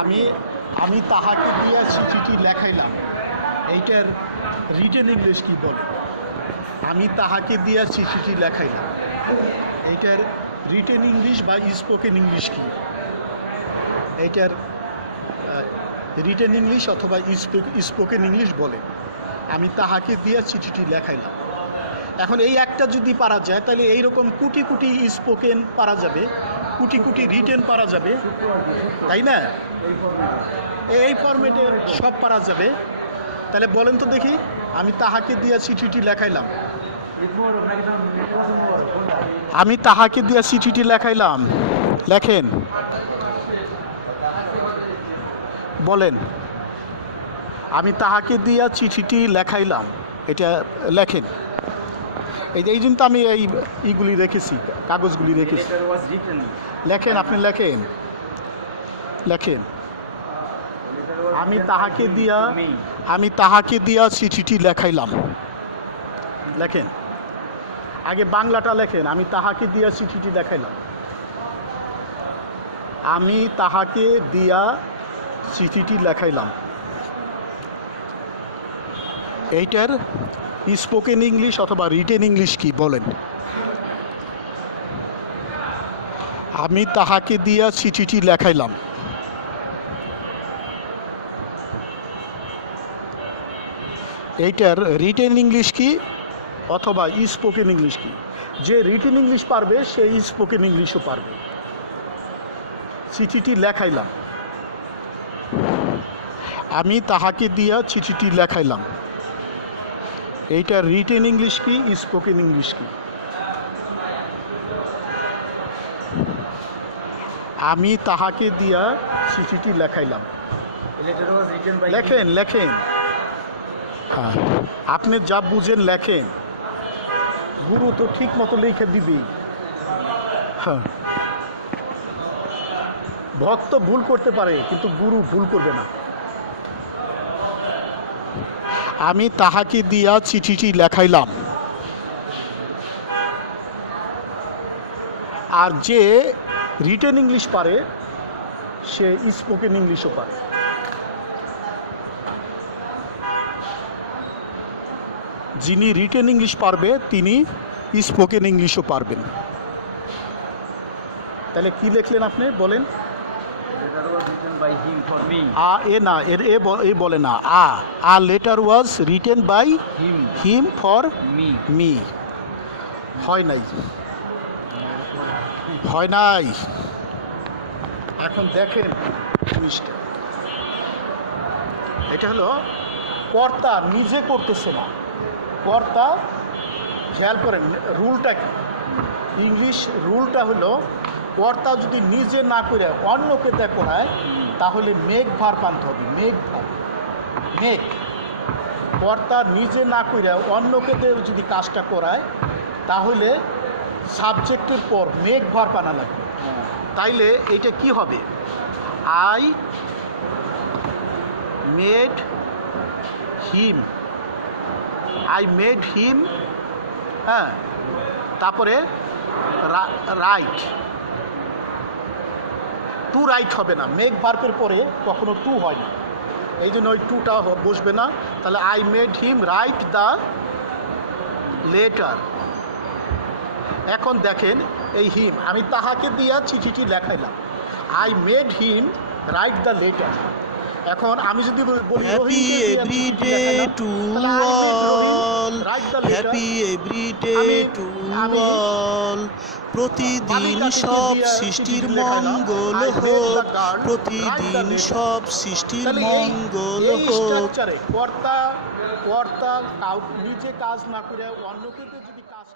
আমি আমি তাহাকে দিয়া চিঠিটি লেখাইলাম, এইটার রিটেন ইংলিশ কি বলে? আমি তাহাকে দিয়া চিঠিটি লেখাইলাম, এইটার রিটেন ইংলিশ বা স্পোকেন ইংলিশ কি? এইটার রিটেন ইংলিশ অথবা স্পোকেন ইংলিশ বলে। আমি তাহাকে দিয়া চিঠিটি লেখাইলাম। এখন এই একটা যদি পারা যায় তাহলে এইরকম কোটি কোটি স্পোকেন পারা যাবে, কোটি কোটি রিটেন পারা যাবে, তাই না? এই ফরম্যাটে সব পারা যাবে। তাহলে বলেন তো দেখি, আমি তাহাকে দিয়া চিঠিটি লেখাইলাম। আমি তাহাকে দিয়া চিঠিটি লেখাইলাম, লেখেন, বলেন। আমি তাহাকে দিয়া চিঠিটি লেখাইলাম, এটা লেখেন। এই জন্য তো আমি এইগুলি রেখেছি, কাগজগুলি রেখেছি। লেখেন, আপনি লেখেন, লেখেন। আমি তাহাকে দিয়া চিঠিটি লেখাইলাম, লেখেন। আগে বাংলাটা লেখেন। আমি তাহাকে দিয়া চিঠিটি লেখাইলাম। আমি তাহাকে দিয়া চিঠিটি লেখাইলাম, এইটার স্পোকেন ইংলিশ অথবা রিটেন ইংলিশ কি বলেন? আমি তাহাকে দিয়া চিঠিটি লেখাইলাম। এইটার রিটেন ইংলিশ কি অথবা স্পোকেন ইংলিশ কি? যে রিটেন ইংলিশ পারবে সে স্পোকেন ইংলিশও পারবে। চিঠিটি লেখাইলাম, আমি তাহাকে দিয়া চিঠিটি লেখাইলাম, এইটার রিটেন ইংলিশ কি, স্পোকেন ইংলিশ কি? আমি তাহাকে দিয়া চিঠিটি লেখাইলাম, লেখেন, লেখেন। হ্যাঁ, আপনি যা বুঝেন লেখেন। গুরু তো ঠিক মতো লিখে দিবি। হ্যাঁ, ভক্ত ভুল করতে পারে কিন্তু গুরু ভুল করবে না। আমি তাহাকে দিয়া চিঠিটি লেখাইলাম। আর যে রিটেন ইংলিশ পারে সে স্পোকেন ইংলিশও পারে। যিনি রিটেন ইংলিশ পারবে তিনি স্পোকেন ইংলিশও পারবেন। তাহলে কি লিখলেন আপনি, বলেন? বলে না, a letter was written by him for me. হয় নাই, হয় নাই। এখন দেখেন জিনিসটা, এটা হলো কর্তা নিজে করতেছে না, কর্তা, খেয়াল করেন রুলটা কি। ইংলিশ রুলটা হলো কর্তা যদি নিজে না করে অন্যকে করায় তাহলে মেক ভার্ব আনতে হবে। মেক কর্তা নিজে না করে অন্যকে যদি কাজটা করায় তাহলে সাবজেক্টের পর মেক ভার্ব আনা লাগবে। তাইলে এটা কি হবে? আই মেড হিম, হ্যাঁ, তারপরে রাইট, টু রাইট হবে না। মেক ভার্বের পরে কখনো টু হয় না, এই জন্য ওই টুটা বসবে না। তাহলে I made him write the letter. এখন দেখেন এই হিম, আমি তাহাকে দিয়া চিঠিটি লেখাইলাম। I made him write the letter. এখন আমি যদি বলি happy everyday to all, happy everyday to all, প্রতিদিন সব সৃষ্টির মঙ্গল হোক, প্রতিদিন সব সৃষ্টির মঙ্গল হোক। কর্তা নিজে কাজ না করে অন্যকে যদি কাজ